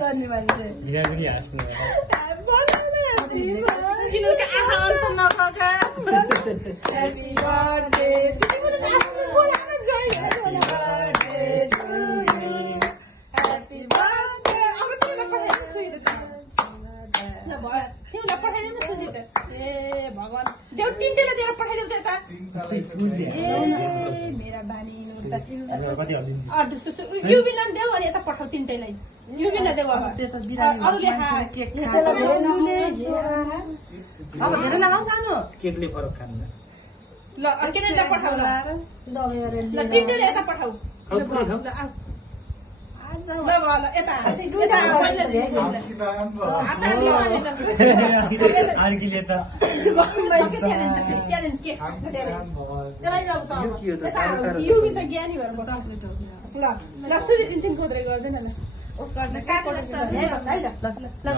गर्ने मान्छे पठाइदिनु सुजित ए भगवान देउ तिनटेले दिएर पठाइदेऊ त यता मेरा बानी युबिनलाई देऊ अनि यता पठाऊ तिनटैलाई युबिनलाई देऊ अब अरूले केकले फरक खान्न ल अर्केले पठाऊ ल तिनटैले यता पठाऊ ल यता ल सुरु दिन्छन् खोद्रे गर्दैन ल